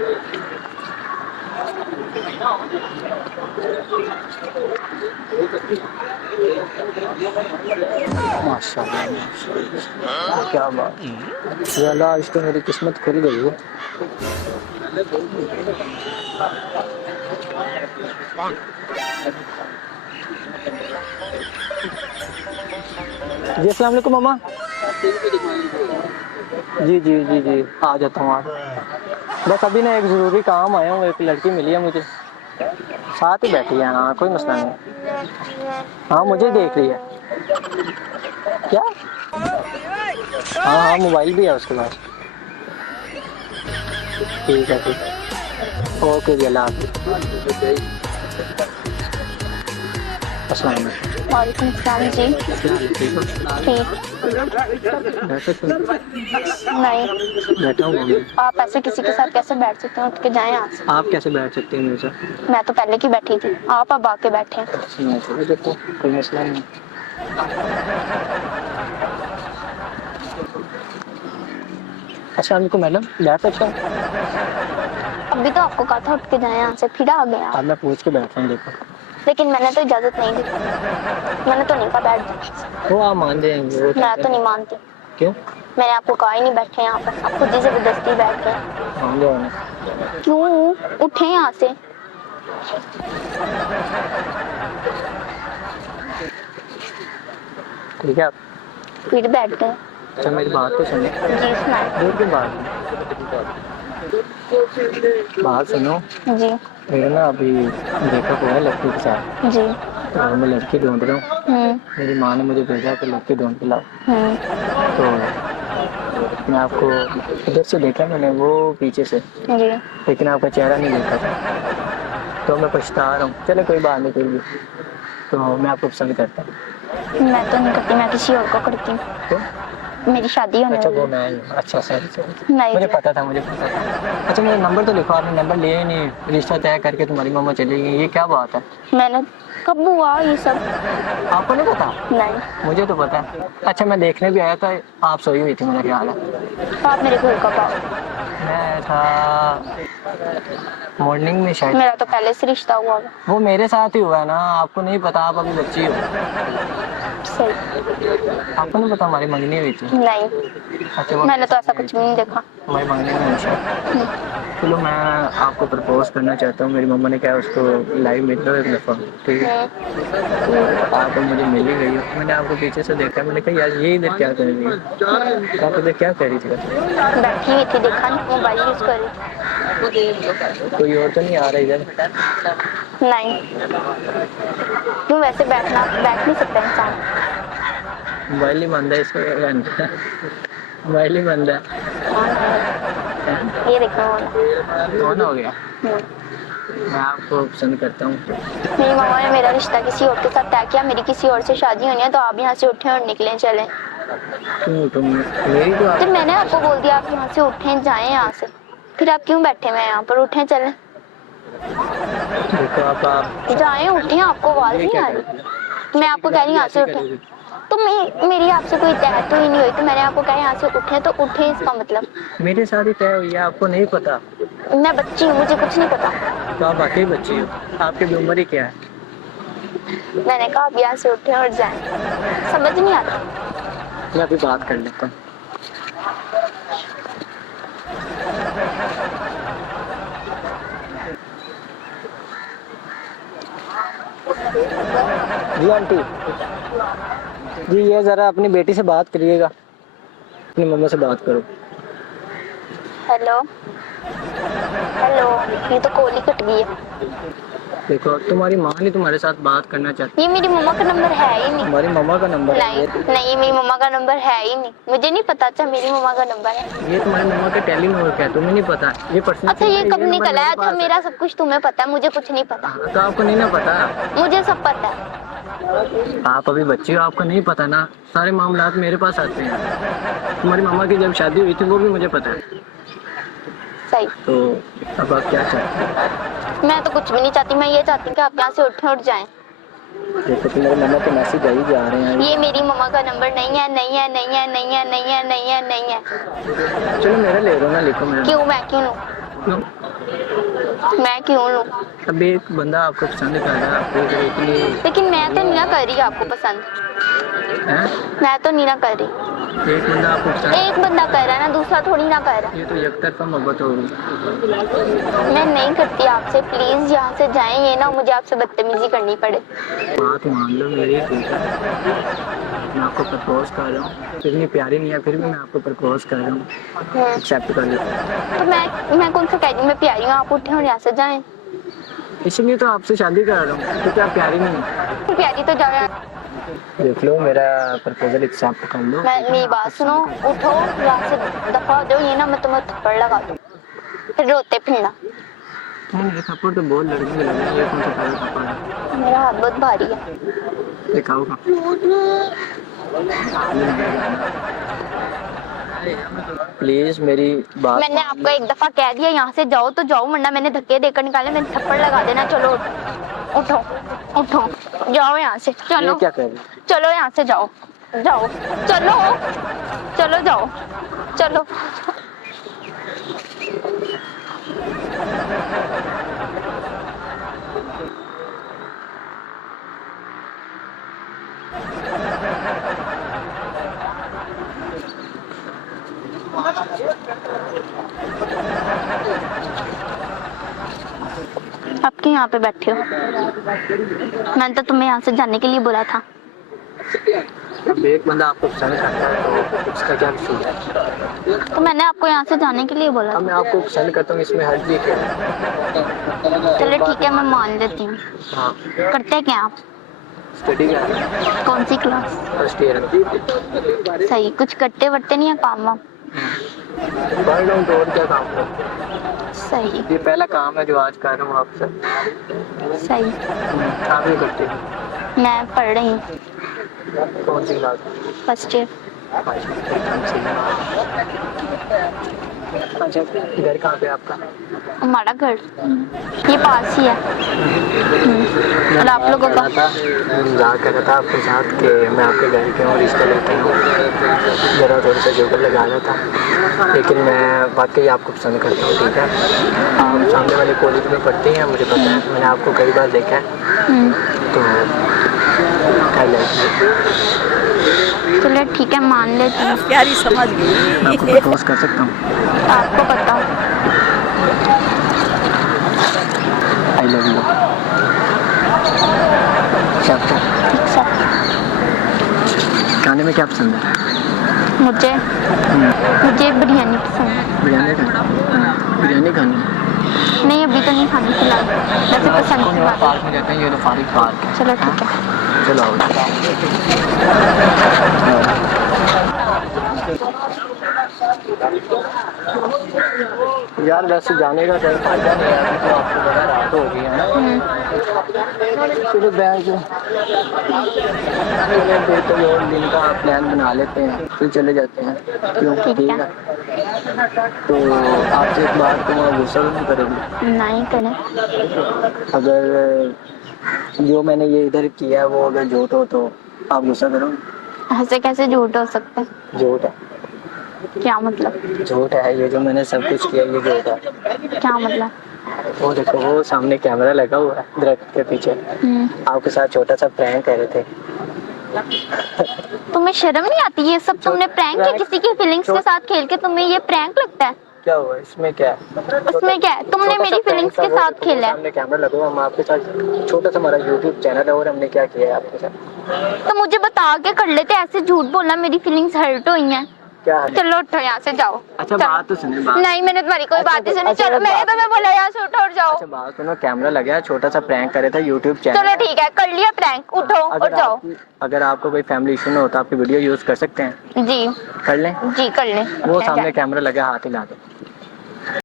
माशाल्लाह माशाल्लाह, क्या बात है अल्लाह, आज तो मेरी किस्मत खुल गई है। जी अस्सलाम वालेकुम मामा। जी जी जी जी, आ जाता हूँ। बस अभी ना एक ज़रूरी काम आया हूँ, एक लड़की मिली है मुझे, साथ ही बैठी है। हाँ कोई मसला नहीं। हाँ मुझे देख रही है। क्या? हाँ हाँ मोबाइल भी है उसके पास। ठीक है ठीक है, ओके जी, अल्लाह हाफिज़। अस्सलाम वालेकुम। वालेकुम सलाम जी। ठीक हो? ठीक बैठे तो नहीं, बैठा हूँ मैं। आप ऐसे किसी के साथ कैसे बैठ सकते हैं? उठ के जाएं यहाँ से। आप कैसे बैठ सकते हैं मेरे साथ? मैं तो पहले की बैठी थी, आप अब आके बैठे हैं। मैं चलो देखो, कोई मसला नहीं। अच्छा हमको मैडम बैठ सकता हूँ? अभी तो आपको कहा था उठ के जाएं यहाँ से, फिर आ गए अब आप। मैं पूछ के बैठ रहा हूँ, देखो। लेकिन मैंने तो इजाजत नहीं दी, मैंने तो नहीं कहा बैठ जाओ। वो आप मान जाएंगे वो मैं तो नहीं मानती। क्यों? मैंने आपको कहा ही नहीं बैठे यहाँ पर, आप खुद ही जबरदस्ती बैठ गए। मान जाओ ना। क्यों? उठे यहाँ से। ठीक है आप फिर बैठ गए। अच्छा मेरी बात तो सुनो। जी सुनाए। दूर की बात सुनो। जी मेरा ना अभी ब्रेकअप हुआ है लड़की के साथ, जी। तो मैं लड़की ढूंढ रहा हूँ। मेरी माँ ने मुझे भेजा कि लड़की ढूंढ के लाओ, तो मैं आपको इधर से देखा मैंने, वो पीछे से, जी। लेकिन आपका चेहरा नहीं देखा था, तो मैं पछता रहा हूँ। चलो कोई बात नहीं, कोई भी, तो मैं आपको पसंद करता हूँ। मैं तो नहीं करती, मैं किसी और को करती हूँ। तो मेरी शादी होने अच्छा वाली वो है। मैं, अच्छा सर नहीं मुझे जी। पता था, मुझे पता था। अच्छा मेरा नंबर तो लिखो, आपने नंबर लिया ही नहीं, रिश्ता तय करके तुम्हारी मम्मा चली गई, ये क्या बात है? मैंने कब हुआ ये सब? आपको नहीं पता? नहीं। मुझे तो पता है। अच्छा मैं देखने भी आया था, आप सोई हुई थी मेरा ख्याल है। तो आप मेरे घर कब आओ? मैं था मॉर्निंग में शायद। मेरा तो पहले से रिश्ता हुआ है। वो मेरे साथ ही हुआ है ना, आपको नहीं पता, आप अभी बच्ची हो। सही। आपको नहीं पता हमारी मंगनी हुई थी? नहीं, अच्छा वो मैंने तो ऐसा कुछ भी नहीं देखा। हमारी मंगनी में हुई शायद। चलो मैं आपको प्रपोज करना चाहता हूँ, मेरी मम्मा ने कहा उसको लाइव मिल लो एक दफ़ा, ठीक है? तो आप मुझे मिल ही गई हो, मैंने आपको पीछे से देखा, मैंने कहा यार ये इधर क्या कर रही है? आप इधर क्या कर रही थी? बैठी हुई थी, देखा नहीं, मोबाइल यूज कर रही थी। कोई और तो नहीं आ रहा इधर? नहीं। क्यों? वैसे बैठ नहीं सकता इंसान। मोबाइल ही बंद है इसको, मोबाइल ही बंद है। ये देखो कौन हो गया? मैं आपको पसंद करता हूँ। मेरी मामा ने मेरा रिश्ता किसी और के साथ तय किया, मेरी किसी और से शादी होनी है, तो आप यहाँ से उठे और निकले चले। क्यों तुम मेरी तो जब मैंने आपको बोल दिया आप यहाँ से उठे जाएं यहाँ से, फिर आप क्यों बैठे हुए यहाँ पर? उठे चले। देखो आप जाएं, उठे, आपको आवाज नहीं आ रही? मैं आपको कह रही हूँ यहाँ से उठे, तो मेरी आपसे कोई तय तो ही नहीं हुई, तो मैंने आपको कहा यहाँ से उठे, तो उठे इसका मतलब। मेरे साथ ही तय हुई है, आपको नहीं पता? मैं बच्ची हूँ, मुझे कुछ नहीं पता। तो आप वाकई बच्ची हो, आपकी भी उम्र ही क्या है? मैंने कहा आप यहाँ से उठे और जाएं, समझ नहीं आता। मैं अभी बात कर लेता हूँ। जी आंटी जी, ये ज़रा अपनी बेटी से बात करिएगा, अपनी मम्मा से बात करो। हेलो हेलो, ये तो कॉल ही कट गई है। देखो तुम्हारी माँ ने तुम्हारे साथ बात करना चाहती। ये मेरी मम्मा का नंबर है ही नहीं। हमारी मम्मा का नंबर है नहीं नहीं, मेरी मम्मा का नंबर है ही नहीं, मुझे नहीं पता। अच्छा मेरी मम्मा का नंबर है। ये तुम्हारी मम्मा का टेलीनॉर है, तुम्हें नहीं पता? ये पर्सनल। अच्छा ये कब निकला है? अच्छा मेरा सब कुछ तुम्हें पता है, मुझे कुछ नहीं पता। तो आपको नहीं ना पता? मुझे सब पता है। आप अभी बच्ची हो, आपको नहीं पता ना, सारे मामलात मेरे पास आते हैं। तुम्हारी मम्मा की जब शादी हुई थी वो भी मुझे पता है। सही। तो अब आप क्या चाहते हैं? मैं तो कुछ भी नहीं चाहती, मैं ये चाहती हूँ कि आप यहाँ से उठे उठ जाएं। देखो तुम्हारी मम्मा के मैसेज आ ही जा रहे हैं। ये मेरी मम्मा का नंबर नहीं है, नहीं है, नहीं है, नहीं है, नहीं है, नहीं है, नहीं है। चलो मेरा ले लो ना, लिखो मेरा। क्यों? मैं क्यों लूं? क्यों? मैं क्यों लूं? अब एक बंदा आपको पसंद कर रहा है, आपको के लिए लेकिन मैं तो नहीं ना कर रही आपको पसंद, है। मैं तो नहीं ना कर रही। एक बंदा आपको पसंद, एक बंदा कर रहा है ना, दूसरा थोड़ी ना कर रहा। ये तो एक तरफा मोहब्बत होगी। मैं नहीं करती आपसे, प्लीज यहाँ से जाएं, ये ना मुझे आपसे बदतमीजी करनी पड़े। बात मान लो मेरी, ठीक है, मैं आपको प्रपोज कर रहा हूँ, इतनी प्यारी नहीं है फिर भी मैं आपको प्रपोज कर रहा हूँ, एक्सेप्ट कर लो। तो मैं कौन सा कह रही हूँ मैं प्यारी हूँ? आप उठे और यहाँ से जाएं। इसलिए तो आपसे शादी कर रहा हूँ क्योंकि आप प्यारी नहीं है। प्यारी तो जाओ। देख लो मेरा प्रपोजल एक्सेप्ट कर लो। मेरी बात सुनो, उठो यहाँ से, दफा हो जाओ, ये ना मैं तुम्हें थप्पड़ लगा दूँ, फिर रोते फिरना। नहीं, थप्पड़ तो बहुत लड़के के लगे, ये कौन सा पहला थप्पड़ है? मेरा हाथ बहुत भारी है। दिखाओ का। प्लीज मेरी बात, मैंने आपको एक दफा कह दिया यहाँ से जाओ तो जाओ, वरना मैंने धक्के देकर निकाले, मैंने थप्पड़ लगा देना। चलो उठो, उठो, जाओ यहाँ से, चलो। क्या कर रही? चलो यहाँ से जाओ, जाओ, चलो, चलो जाओ, चलो। आप क्यों यहाँ पे बैठे हो? मैंने तो तुम्हें यहाँ से जाने के लिए बोला था। अब एक बंदा आपको पसंद करता है तो उसका क्या कसूर है? तो मैंने आपको यहाँ से जाने के लिए बोला अब था। मैं आपको पसंद करता हूँ, इसमें हर्ज भी क्या है? चलो ठीक है, मैं मान लेती हूँ। हाँ, करते क्या आप? स्टडी कर रहा हूँ, कौन सी क्लास? First year. सही, कुछ करते वरते नहीं है काम वाम? पढ़ रहा हूँ तो और क्या काम करूँ? सही, ये पहला काम है जो आज कर रहा हूँ आपसे। सही। आप भी करते हैं? मैं पढ़ रही हूँ कौन सी क्लास? First year. अच्छा, घर कहाँ पे आपका? हमारा घर ये पास ही है। और आप लोगों का? मजाक कर रहा था आपके साथ कि मैं आपके घर के हूँ, रिश्ता लेती हूँ, ज़रा थोड़ा सा जोकर लगा रहा था, लेकिन मैं वाकई आपको पसंद करता हूँ। ठीक है, आप सामने वाले कॉलेज में पढ़ती हैं, मुझे पता है, मैंने आपको कई बार देखा है, तो चलो ठीक है, मान लेती हूँ। प्यारी समझ गई। मैं आपको प्रपोज कर सकता हूँ। आपको पता हो। I love you. खाने में क्या पसंद है? मुझे बिरयानी पसंद है। बिरयानी खाना? बिरयानी खानी? नहीं, अभी तो नहीं खानी फिलहाल, वैसे पसंद की बात है। पार्क में जाते हैं, ये तो फारिग पार्क है। चलो ठीक है। चलो आओ। यार वैसे जाने का कोई फायदा नहीं है, तो आपको बड़ा रात हो गई है ना। चलो बैठ जाओ, चले बेहतर और दिन का प्लान बना लेते हैं, फिर चले जाते हैं। क्यों? ठीक है। तो आपसे एक बात, तुम गुस्सा नहीं करोगी? नहीं करें। अगर जो मैंने ये इधर किया है वो अगर झूठ हो तो आप गुस्सा करोगे? ऐसे कैसे झूठ हो सकता है? झूठ है। क्या मतलब? झूठ है, ये जो मैंने सब कुछ किया ये झूठ है। क्या मतलब? वो देखो, वो सामने कैमरा लगा हुआ है दरख्त के पीछे, आपके साथ छोटा सा प्रैंक कर रहे थे। तुम्हें शर्म नहीं आती? ये सब तुमने प्रैंक किया, किसी की फीलिंग्स के साथ खेल के तुम्हें ये प्रैंक लगता है? क्या हुआ इसमें? क्या है उसमें क्या है? तुमने मेरी फीलिंग्स के साथ खेला है। सामने कैमरा लगा हुआ, हम आपके साथ, छोटा सा हमारा यूट्यूब चैनल है और हमने क्या किया है आपके साथ? तो मुझे बता के कर लेते, ऐसे झूठ बोलना मेरी फीलिंग्स हर्ट हुई हैं। क्या है? चलो उठो यहाँ से, जाओ। अच्छा चलो। बात तो सुनिए, बात। नहीं, मैंने तुम्हारी कोई बात नहीं सुनी। अच्छा, चलो, मैंने बात- तुम्हें बोला यहाँ से उठो और जाओ। अच्छा बात सुनो, कैमरा लगा है, छोटा सा प्रैंक करे था यूट्यूब चैनल। चलो ठीक है, कर लिया प्रैंक, उठो और जाओ। अगर आपको कोई फैमिली इशू ना हो तो आपकी वीडियो यूज कर सकते हैं? जी कर लें? जी, कर लें। वो सामने कैमरा लगा, हाथ हिला दो।